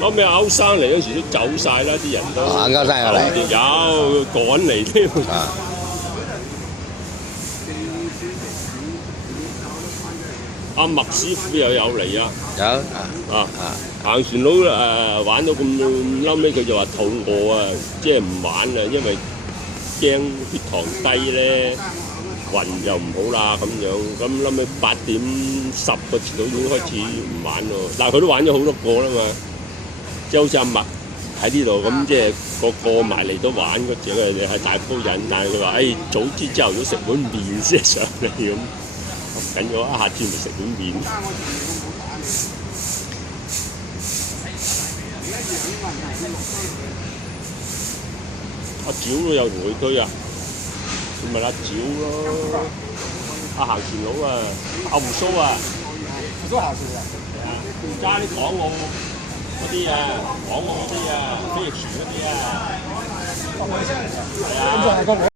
後尾歐生嚟嗰時都走晒啦，啲人都。歐生又嚟。有趕嚟添。阿麥師傅又有嚟啊！行船佬玩到咁嬲尾，佢就話肚餓啊，即係唔玩啦，因為驚血糖低咧，暈又唔好啦咁樣。咁嬲尾8點10個船佬已經開始唔玩咯。但係佢都玩咗好多個啦嘛，即係好似阿麥喺呢度咁，即係個埋嚟都玩嗰隻嘅係大鋪人，但係佢話：早知朝頭早食碗麵先上嚟咁。緊要啊！下次咪食碗麵。阿趙都有同佢推啊，咪阿趙咯，阿行船佬啊，阿胡鬚啊，胡鬚行船啊，係啊，揸啲港澳嗰啲啊，港澳嗰啲啊，飛翼船嗰啲啊，係啊。